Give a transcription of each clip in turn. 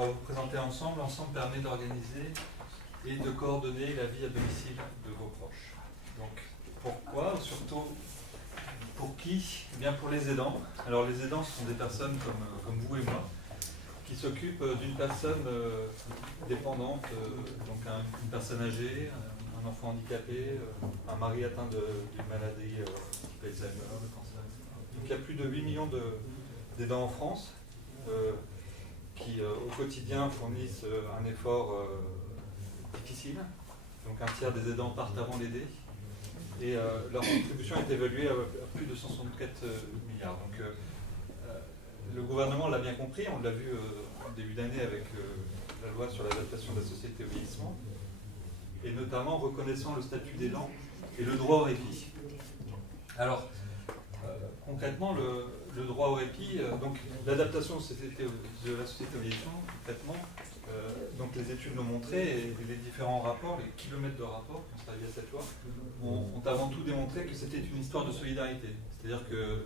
va vous présenter ensemble. Ensemble permet d'organiser et de coordonner la vie à domicile de vos proches. Donc, pourquoi? Surtout, pour qui? Eh bien, pour les aidants. Alors, les aidants, ce sont des personnes comme vous et moi, qui s'occupent d'une personne dépendante, donc une personne âgée, un enfant handicapé, un mari atteint d'une maladie type Alzheimer, de cancer, etc. Donc, il y a plus de 8 millions d'aidants en France qui, au quotidien, fournissent un effort difficile. Donc, un tiers des aidants partent avant l'aider. Et leur contribution est évaluée à plus de 164 milliards. Donc, le gouvernement l'a bien compris, on l'a vu en début d'année avec la loi sur l'adaptation de la société au vieillissement, et notamment reconnaissant le statut d'aidant et le droit au répit. Alors, concrètement, le droit au répit, donc l'adaptation de la société au vieillissement, concrètement, donc les études l'ont montré, et les différents rapports, les kilomètres de rapports qui sont arrivés à cette loi, ont avant tout démontré que c'était une histoire de solidarité. C'est-à-dire que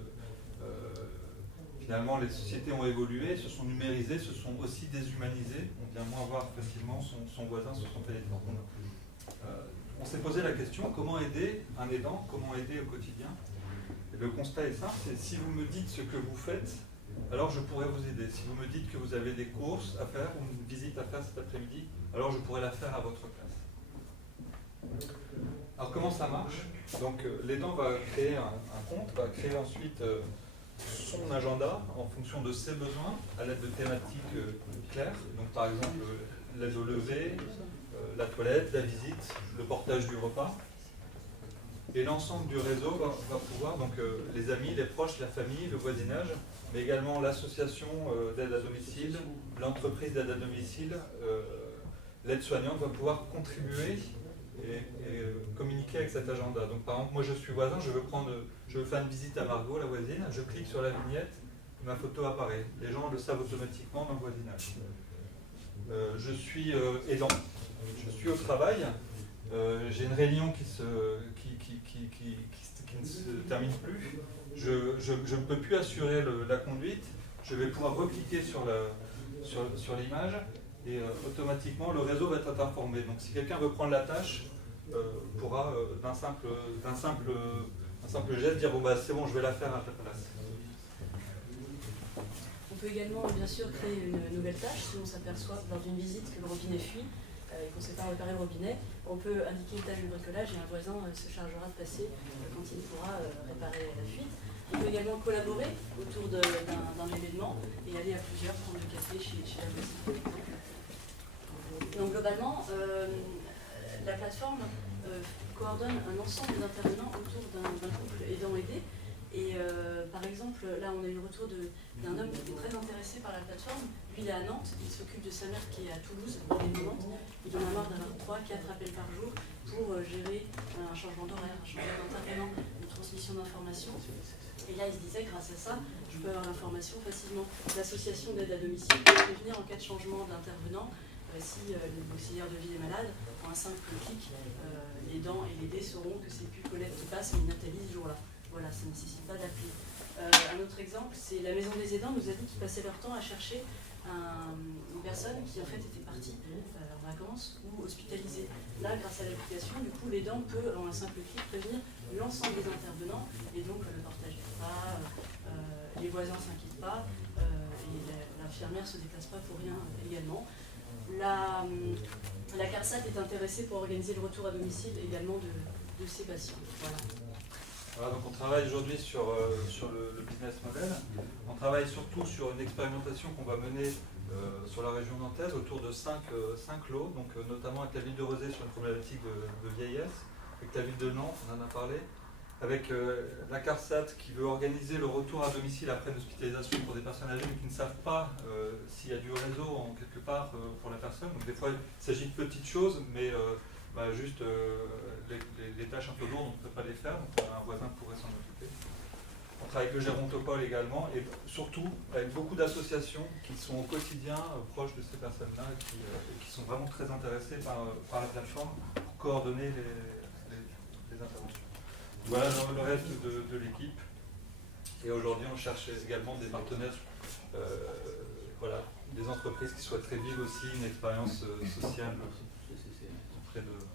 finalement, les sociétés ont évolué, se sont numérisées, se sont aussi déshumanisées. On vient moins voir facilement son voisin sur son téléphone. On s'est posé la question, comment aider un aidant, comment aider au quotidien? Et le constat est simple, c'est si vous me dites ce que vous faites, alors je pourrais vous aider. Si vous me dites que vous avez des courses à faire ou une visite à faire cet après-midi, alors je pourrais la faire à votre place. Alors comment ça marche? Donc l'aidant va créer un compte, va créer ensuite son agenda en fonction de ses besoins à l'aide de thématiques claires. Donc par exemple l'aide au lever, la toilette, la visite, le portage du repas. Et l'ensemble du réseau va pouvoir, donc les amis, les proches, la famille, le voisinage, mais également l'association d'aide à domicile, l'entreprise d'aide à domicile, l'aide soignante va pouvoir contribuer et communiquer avec cet agenda. Donc par exemple, moi je suis voisin, je veux faire une visite à Margot, la voisine, je clique sur la vignette, ma photo apparaît. Les gens le savent automatiquement dans le voisinage. Je suis aidant, je suis au travail, j'ai une réunion qui ne se termine plus, je ne peux plus assurer la conduite, je vais pouvoir recliquer sur l'image et automatiquement le réseau va être informé. Donc si quelqu'un veut prendre la tâche, pourra d'un simple geste dire bon bah c'est bon, je vais la faire à ta place. On peut également bien sûr créer une nouvelle tâche si on s'aperçoit lors d'une visite que le robinet fuit et qu'on ne sait pas réparer le robinet. On peut indiquer une tâche de bricolage et un voisin se chargera de passer quand il pourra réparer la fuite. On peut également collaborer autour d'un événement et aller à plusieurs prendre le café chez la voisine. Donc globalement, la plateforme coordonne un ensemble d'intervenants autour d'un couple aidant-aidé. Et par exemple, là on a eu le retour d'un homme qui était très intéressé par la plateforme. Lui il est à Nantes, il s'occupe de sa mère qui est à Toulouse, indépendante. Il en a marre d'avoir 3-4 appels par jour pour gérer un changement d'horaire, un changement d'intervenant, une transmission d'informations. Et là il se disait, grâce à ça, je peux avoir l'information facilement. L'association d'aide à domicile peut prévenir en cas de changement d'intervenant. Si l'auxiliaire de vie est malade, en un simple clic, l'aidant et l'aidé sauront que c'est plus Colette qui passe, mais Nathalie ce jour-là. Voilà, ça ne nécessite pas d'appeler. Un autre exemple, c'est la Maison des aidants nous a dit qu'ils passaient leur temps à chercher une personne qui en fait était partie en vacances ou hospitalisée. Là, grâce à l'application, du coup, l'aidant peut en un simple clic prévenir l'ensemble des intervenants et donc le portage du repas, les voisins ne s'inquiètent pas et l'infirmière ne se déplace pas pour rien également. La CARSAT est intéressée pour organiser le retour à domicile également de ses patients. Voilà. Voilà, donc on travaille aujourd'hui sur le business model. On travaille surtout sur une expérimentation qu'on va mener sur la région nantaise autour de 5 lots, donc notamment avec la ville de Rezé sur une problématique de vieillesse, avec la ville de Nantes, on en a parlé, avec la CARSAT qui veut organiser le retour à domicile après l'hospitalisation pour des personnes âgées mais qui ne savent pas s'il y a du réseau en quelque part pour la personne. Donc des fois il s'agit de petites choses, mais juste les tâches un peu lourdes, on ne peut pas les faire, donc un voisin pourrait s'en occuper. On travaille avec le Gérontopole également, et surtout avec beaucoup d'associations qui sont au quotidien proches de ces personnes-là et qui sont vraiment très intéressées par la plateforme pour coordonner les interventions. Voilà le reste de l'équipe. Et aujourd'hui, on cherche également des partenaires voilà, des entreprises qui souhaiteraient vivre aussi une expérience sociale auprès de